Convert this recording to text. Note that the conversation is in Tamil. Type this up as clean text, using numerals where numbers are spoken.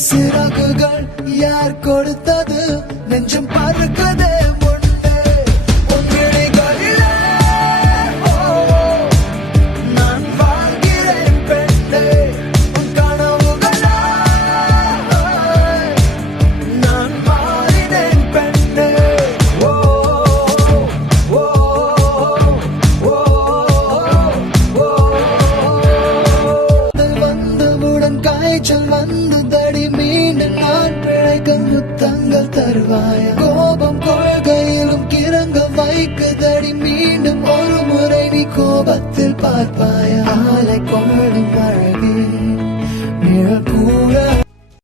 சிறகுகள் யார் கொடுத்தது நெஞ்சம் பறக்குதே முன்னே உன்னிடைகளிலே நான் வாழ்கிறேன் பெண்ணே உன் கனவுகளா நான் மாறினேன் பெண்ணே ஓ ஓ ஓ ஓ வந்தவுடன் காய்ச்சல் வந்து தடி மீண்டும் நான் பிழைக்க முத்தங்கள் தருவாயா கோபம் கொள்கையிலும் கிறங்க வைக்குதடி மீண்டும் ஒரு முறை நீ கோபத்தில் பார்ப்பாயா ஆலை கொள்